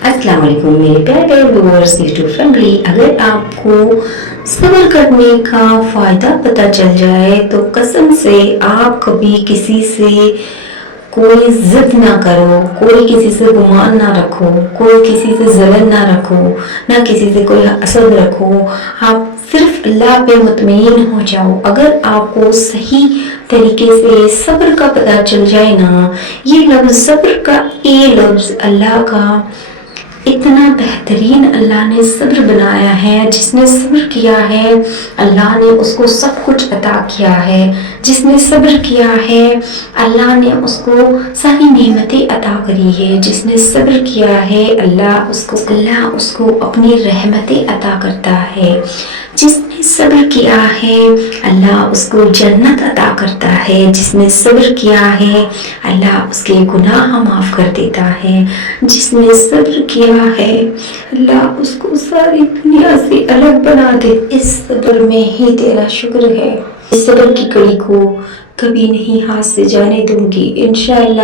अस्सलाम वालेकुम मेरे प्यारे व्यूअर्स यूट्यूब फैमिली। अगर आपको सब्र करने का फ़ायदा पता चल जाए तो कसम से आप कभी किसी से कोई ज़िद ना करो, कोई किसी से गुमान ना रखो, कोई किसी से जलन ना रखो, ना किसी से कोई हसद रखो। आप सिर्फ अल्लाह पे मुतमईन हो जाओ। अगर आपको सही तरीके से सब्र का पता चल जाए ना, ये लफ्ज़ सब्र का ये लफ्ज़ अल्लाह का इतना बेहतरीन अल्लाह ने सब्र बनाया है। जिसने सब्र किया है अल्लाह ने उसको सब कुछ अता किया है। जिसने सब्र किया है अल्लाह ने उसको सारी नेमतें अता करी है। जिसने सब्र किया है अल्लाह उसको अपनी रहमतें अता करता है। जिसने सब्र किया है अल्लाह उसको जन्नत अता करता है। जिसने सब्र किया है अल्लाह उसके गुनाह माफ़ कर देता है। जिसने सब्र किया है अल्लाह उसको सारी दुनिया से अलग बना दे। इस सब्र में ही तेरा शुक्र है। इस सब्र की कड़ी को कभी नहीं हाथ से जाने दूंगी इंशाअल्लाह।